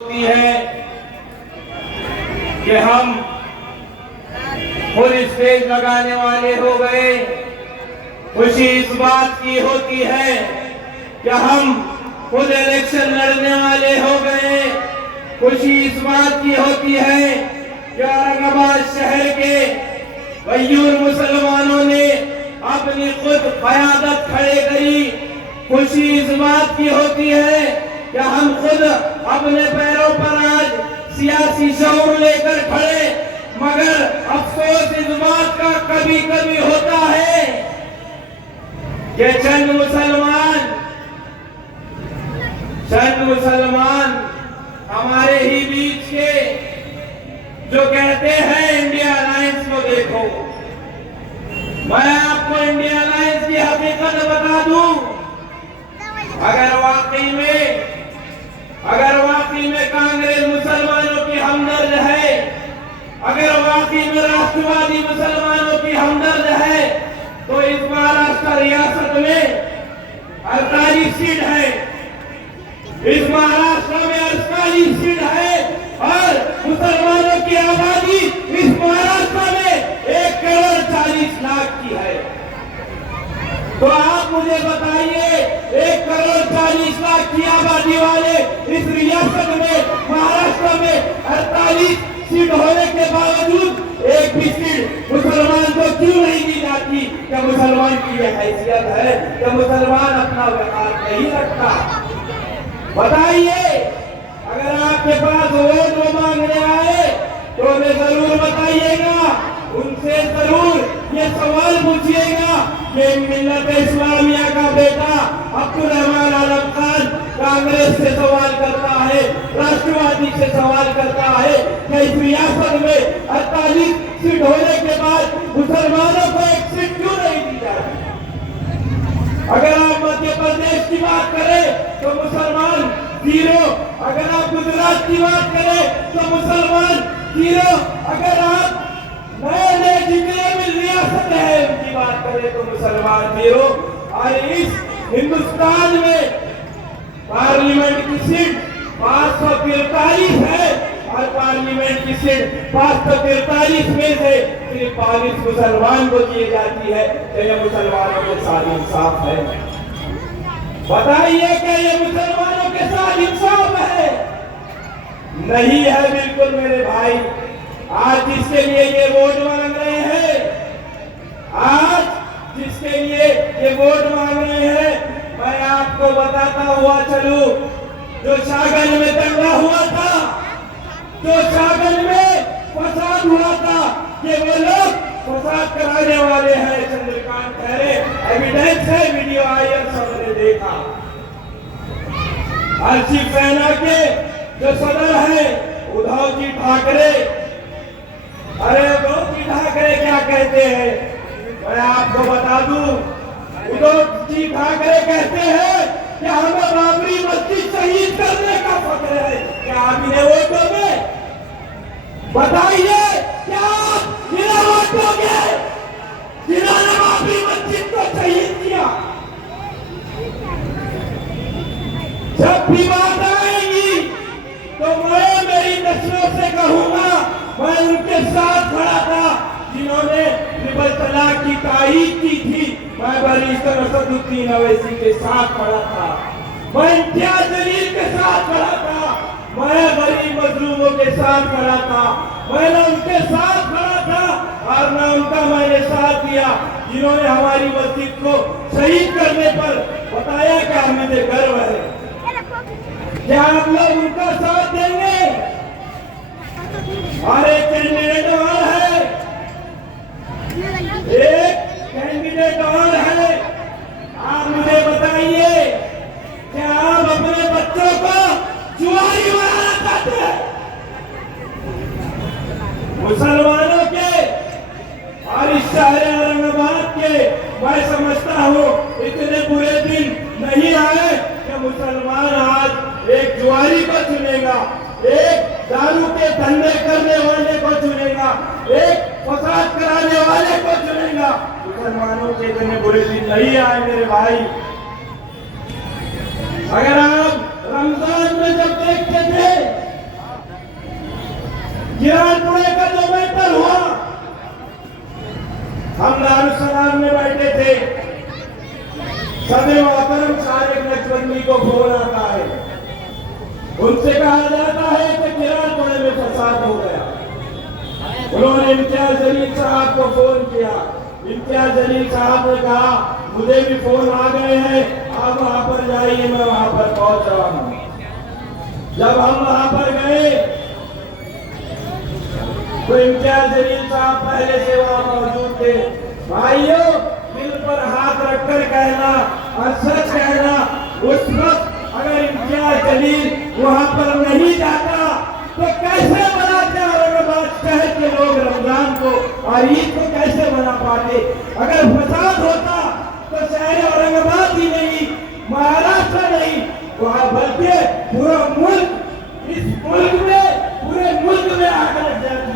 होती है कि हम फुल स्टेज लगाने वाले हो गए। खुशी इस बात की होती है कि हम खुद इलेक्शन लड़ने वाले हो गए। खुशी इस बात की होती है कि औरंगाबाद शहर के गयूर मुसलमानों ने अपनी खुद क़यादत खड़े करी। खुशी इस बात की होती है कि हम खुद अपने पैरों पर आज सियासी शऊर लेकर खड़े। मगर अफसोस इस बात का कभी कभी होता है कि चंद मुसलमान हमारे ही बीच के जो कहते हैं इंडिया अलायंस को देखो। मैं आपको इंडिया अलायंस की हकीकत बता दूं। अगर वाकई में कांग्रेस मुसलमानों की हमदर्द है, अगर वाकई में राष्ट्रवादी मुसलमानों की हमदर्द है, तो इस महाराष्ट्र रियासत में 48 सीट है। इस महाराष्ट्र में 48 सीट है और मुसलमानों की आबादी इस महाराष्ट्र में 1,40,00,000 की है। तो आप मुझे बताइए, 1,40,00,000 की आबादी वाले इस रियासत में महाराष्ट्र में 48 सीट होने के बावजूद एक भी सीट मुसलमान को क्यों नहीं दी जाती? क्या मुसलमान की यह हैसियत है? क्या मुसलमान अपना व्यवहार नहीं रखता? बताइए। अगर आपके पास वोट मांगने आए तो उन्हें जरूर बताइएगा, उनसे जरूर ये सवाल पूछिएगा कि मिल्लत इस्लामिया का बेटा अब्दुल रहमान आलम खान कांग्रेस से सवाल करता है, राष्ट्रवादी से सवाल करता है कि इस रियासत में 48 सीट होने के बाद मुसलमानों को एक सीट क्यों नहीं दी जाती? अगर आप मध्य प्रदेश की बात करें तो मुसलमान 0। अगर आप गुजरात की बात करें तो मुसलमान 0। अगर आप नए जितने भी रियासत है उनकी बात करें तो मुसलमान 0। और इस हिंदुस्तान में पार्लियामेंट की सीट 543 है और पार्लियामेंट की सीट 543 में से सिर्फ 22 मुसलमान को दी जाती है। तो ये मुसलमानों के साथ इंसाफ है? बताइए, क्या ये मुसलमानों के साथ इंसाफ है? नहीं है बिल्कुल मेरे भाई। आज जिसके लिए ये वोट मांग रहे हैं, आज जिसके लिए ये वोट मांग रहे हैं, मैं आपको बताता हुआ चलूं, जो शाहगंज में दंगा हुआ था, जो शाहगंज में फसाद हुआ था, कि वो लोग फसाद कराने वाले हैं चंद्रकांत खैरे। एविडेंस है, वीडियो आई और सबने देखा। अर्शी सेना के जो सदर है उद्धव जी ठाकरे, अरे उद्धव जी ठाकरे क्या कहते हैं मैं आपको बता दूं। उद्धव जी ठाकरे कहते हैं कि हमें बाबरी मस्जिद शहीद करने का फख्र है। क्या आप इन्हें वोट दोगे? बताइए, क्या आप इन्हें वोट दोगे जिन्होंने बाबरी मस्जिद को शहीद किया? जब भी बात आएगी तो मैं मेरी नस्लों से कहूंगा, मैं उनके साथ खड़ा था जिन्होंने ट्रिपल तलाक की तारीफ की थी। मैं बैरिस्टर असदुद्दीन अवैसी के साथ खड़ा था, मैं इम्तियाज जलील के साथ खड़ा था, मैं गरीब मजलूमों के साथ खड़ा था, मैंने उनके साथ खड़ा था और मैं उनका मैंने साथ दिया जिन्होंने हमारी मस्जिद को शहीद करने पर बताया कि हमें गर्व है। क्या आप लोग उनका साथ देंगे? और एक कैंडिडेट और है, एक कैंडिडेट और है। आप मुझे बताइए, क्या आप अपने बच्चों को जुआरी बनाना चाहते हैं? मुसलमानों के और इस शहर औरंगाबाद के मैं समझता हूँ इतने बुरे दिन नहीं आए कि मुसलमान आज एक जुआरी को चुनेगा, एक दारू के धंधे करने वाले को चुनेगा, एक फसाद कराने वाले को चुनेगा। मुसलमानों के इतने बुरे दिन नहीं आए मेरे भाई। अगर आप रमजान में जब देखते थे सदर मोहतरम सारिक नक्शबंदी को फोन आता है, उनसे कहा जाता है कि किरातोड़े में फसाद हो गया। उन्होंने इम्तियाज जलील साहब को फोन किया। इम्तियाज जलील साहब ने कहा मुझे भी फोन आ गए हैं, आप वहां पर जाइए, मैं वहां पर पहुंच रहा हूं। जब हम वहां पर गए तो इम्तियाज जलील साहब पहले से वहां मौजूद थे। भाइयों, दिल पर हाथ रखकर कहना और सच कहना, उस वक्त अगर इम्तियाज जलील वहां पर नहीं जाता तो कैसे मनाते औरंगाबाद शहर के लोग रमजान को और ईद को कैसे मना पाते? अगर फसाद होता तो शहर औरंगाबाद ही नहीं, महाराष्ट्र नहीं, वहां बल्कि पूरा मुल्क, इस मुल्क में, पूरे मुल्क में आग लग जाती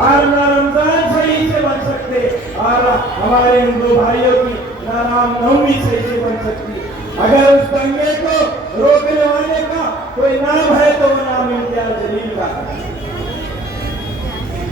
और न रमजान सही से बन सकते और हमारे हिंदू भाइयों की न रामनवमी सही से बन सकती। अगर उस दंगे को रोकने वाले का कोई नाम है तो वो नाम इम्तियाज जलील का है।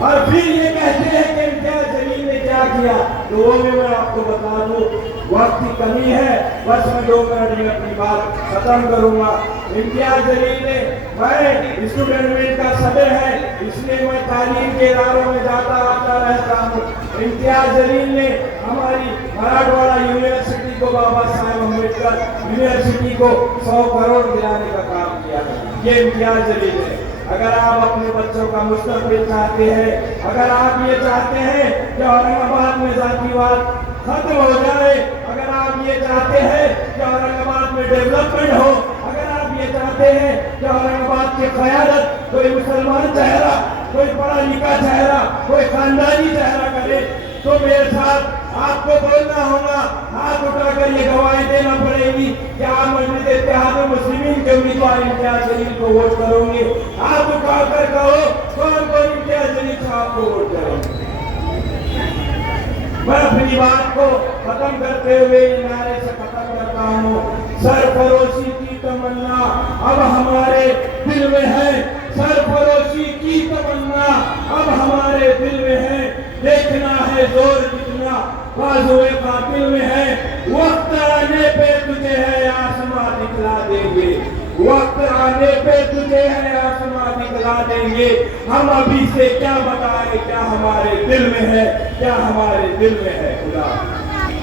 और फिर ये कहते हैं कि इम्तियाज जलील ने क्या किया, तो वो भी मैं आपको बता दूं, वक्त की कमी है, बस मैं 2 मिनट में अपनी बात खत्म करूंगा। इम्तियाज जलील ने, मैं स्टूडेंट का सदर है इसलिए मैं तालीम के इदारों में जाता आता रहता हूँ। इम्तियाज जलील ने हमारी मराठवाड़ा यूनिवर्सिटी को, बाबा साहेब अम्बेडकर यूनिवर्सिटी को 100 करोड़ दिलाने का काम किया। ये इम्तियाज जलील है। अगर आप अपने बच्चों का मुस्तकबिल चाहते हैं, अगर आप ये चाहते हैं कि औरंगाबाद में जातिवाद खत्म हो जाए, अगर आप ये चाहते हैं कि औरंगाबाद में डेवलपमेंट हो, अगर आप ये चाहते हैं कि औरंगाबाद की क़यादत कोई मुसलमान चेहरा, कोई पढ़ा लिखा चेहरा, कोई खानदानी चेहरा करे, तो मेरे साथ आपको बोलना होगा, हाथ उठाकर ये गवाही देना पड़ेगी कि आप मजलिस इत्तेहाद मुस्लिमीन के उम्मीदवार इम्तियाज जलील को वोट करोगे। हाथ उठाकर कहो कौन कौन इम्तियाज जलील साहब को वोट करोगे। मैं अपनी बात को खत्म करते हुए नारे से खत्म करता हूँ। सरफरोशी की तमन्ना अब हमारे दिल में है, सरफरोशी की तमन्ना अब हमारे दिल में है। देखना है जोर कितना बाजुए कातिल में है, वक्त आने पे तुझे है आसमां दिखला देंगे, वक्त आने पे तुझे है आसमां दिखला देंगे। हम अभी से क्या बताएं क्या हमारे दिल में है, क्या हमारे दिल में है।